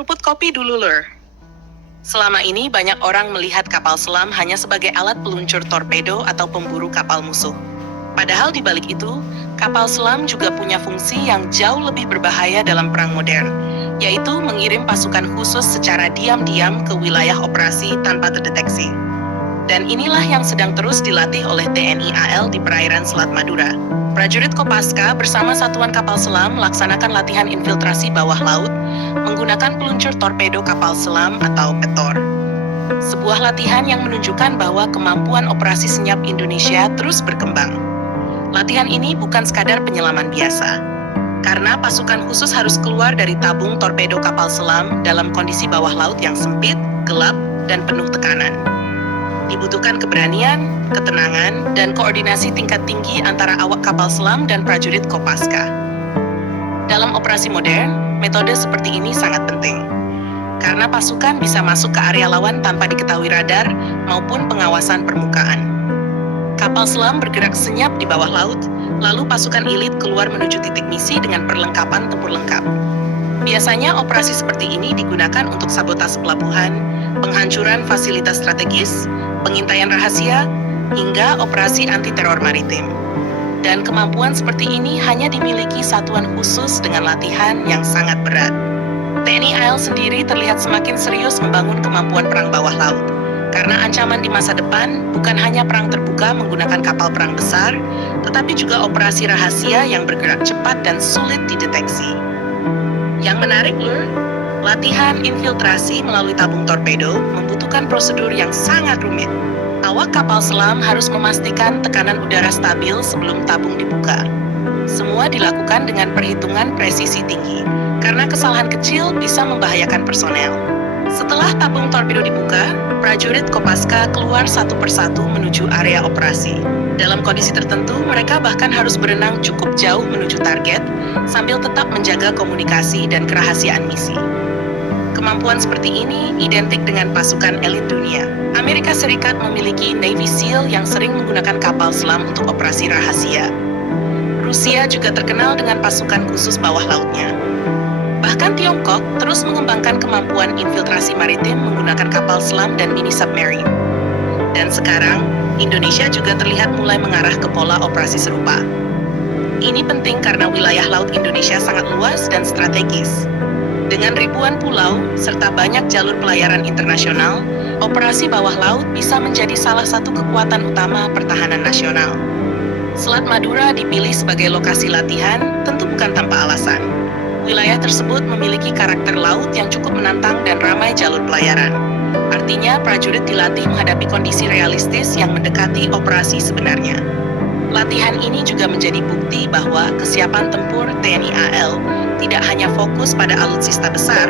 Seruput kopi dulu, Lur. Selama ini banyak orang melihat kapal selam hanya sebagai alat peluncur torpedo atau pemburu kapal musuh. Padahal di balik itu, kapal selam juga punya fungsi yang jauh lebih berbahaya dalam perang modern, yaitu mengirim pasukan khusus secara diam-diam ke wilayah operasi tanpa terdeteksi. Dan inilah yang sedang terus dilatih oleh TNI AL di perairan Selat Madura. Prajurit Kopaska bersama satuan kapal selam melaksanakan latihan infiltrasi bawah laut menggunakan peluncur torpedo kapal selam atau petor. Sebuah latihan yang menunjukkan bahwa kemampuan operasi senyap Indonesia terus berkembang. Latihan ini bukan sekadar penyelaman biasa, karena pasukan khusus harus keluar dari tabung torpedo kapal selam dalam kondisi bawah laut yang sempit, gelap, dan penuh tekanan. Dibutuhkan keberanian, ketenangan, dan koordinasi tingkat tinggi antara awak kapal selam dan prajurit Kopaska. Dalam operasi modern, metode seperti ini sangat penting, karena pasukan bisa masuk ke area lawan tanpa diketahui radar maupun pengawasan permukaan. Kapal selam bergerak senyap di bawah laut, lalu pasukan elit keluar menuju titik misi dengan perlengkapan tempur lengkap. Biasanya operasi seperti ini digunakan untuk sabotase pelabuhan, penghancuran fasilitas strategis, pengintaian rahasia, hingga operasi anti-teror maritim. Dan kemampuan seperti ini hanya dimiliki satuan khusus dengan latihan yang sangat berat. TNI AL sendiri terlihat semakin serius membangun kemampuan perang bawah laut, karena ancaman di masa depan bukan hanya perang terbuka menggunakan kapal perang besar, tetapi juga operasi rahasia yang bergerak cepat dan sulit dideteksi. Yang menarik, Lur, latihan infiltrasi melalui tabung torpedo membutuhkan prosedur yang sangat rumit. Awak kapal selam harus memastikan tekanan udara stabil sebelum tabung dibuka. Semua dilakukan dengan perhitungan presisi tinggi, karena kesalahan kecil bisa membahayakan personel. Setelah tabung torpedo dibuka, prajurit Kopaska keluar satu persatu menuju area operasi. Dalam kondisi tertentu, mereka bahkan harus berenang cukup jauh menuju target, sambil tetap menjaga komunikasi dan kerahasiaan misi. Kemampuan seperti ini identik dengan pasukan elit dunia. Amerika Serikat memiliki Navy SEAL yang sering menggunakan kapal selam untuk operasi rahasia. Rusia juga terkenal dengan pasukan khusus bawah lautnya. Bahkan Tiongkok terus mengembangkan kemampuan infiltrasi maritim menggunakan kapal selam dan mini submarine. Dan sekarang, Indonesia juga terlihat mulai mengarah ke pola operasi serupa. Ini penting karena wilayah laut Indonesia sangat luas dan strategis. Dengan ribuan pulau, serta banyak jalur pelayaran internasional, operasi bawah laut bisa menjadi salah satu kekuatan utama pertahanan nasional. Selat Madura dipilih sebagai lokasi latihan, tentu bukan tanpa alasan. Wilayah tersebut memiliki karakter laut yang cukup menantang dan ramai jalur pelayaran. Artinya, prajurit dilatih menghadapi kondisi realistis yang mendekati operasi sebenarnya. Latihan ini juga menjadi bukti bahwa kesiapan tempur TNI AL tidak hanya fokus pada alutsista besar,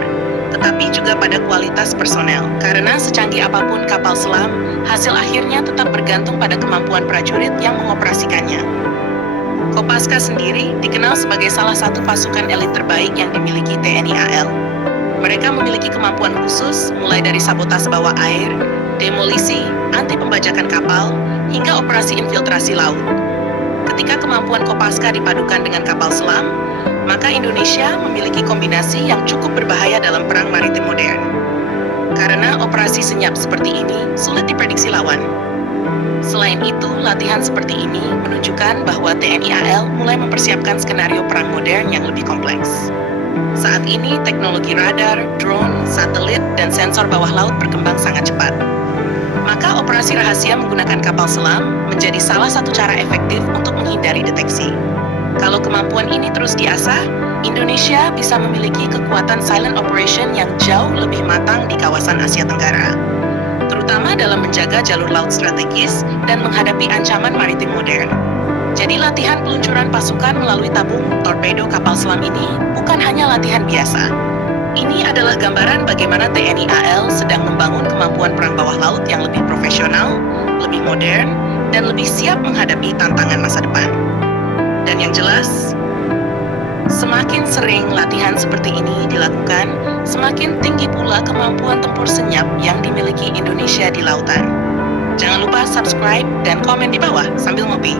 tetapi juga pada kualitas personel. Karena secanggih apapun kapal selam, hasil akhirnya tetap bergantung pada kemampuan prajurit yang mengoperasikannya. Kopaska sendiri dikenal sebagai salah satu pasukan elit terbaik yang dimiliki TNI AL. Mereka memiliki kemampuan khusus mulai dari sabotase bawah air, demolisi, anti pembajakan kapal, hingga operasi infiltrasi laut. Ketika kemampuan Kopaska dipadukan dengan kapal selam, maka Indonesia memiliki kombinasi yang cukup berbahaya dalam perang maritim modern. Karena operasi senyap seperti ini sulit diprediksi lawan. Selain itu, latihan seperti ini menunjukkan bahwa TNI AL mulai mempersiapkan skenario perang modern yang lebih kompleks. Saat ini, teknologi radar, drone, satelit, dan sensor bawah laut berkembang sangat cepat. Maka operasi rahasia menggunakan kapal selam menjadi salah satu cara efektif untuk menghindari deteksi. Kalau kemampuan ini terus diasah, Indonesia bisa memiliki kekuatan silent operation yang jauh lebih matang di kawasan Asia Tenggara, terutama dalam menjaga jalur laut strategis dan menghadapi ancaman maritim modern. Jadi latihan peluncuran pasukan melalui tabung torpedo kapal selam ini bukan hanya latihan biasa. Ini adalah gambaran bagaimana TNI AL sedang membangun kemampuan perang bawah laut yang lebih profesional, lebih modern, dan lebih siap menghadapi tantangan masa depan. Dan yang jelas, semakin sering latihan seperti ini dilakukan, semakin tinggi pula kemampuan tempur senyap yang dimiliki Indonesia di lautan. Jangan lupa subscribe dan komen di bawah sambil ngopi.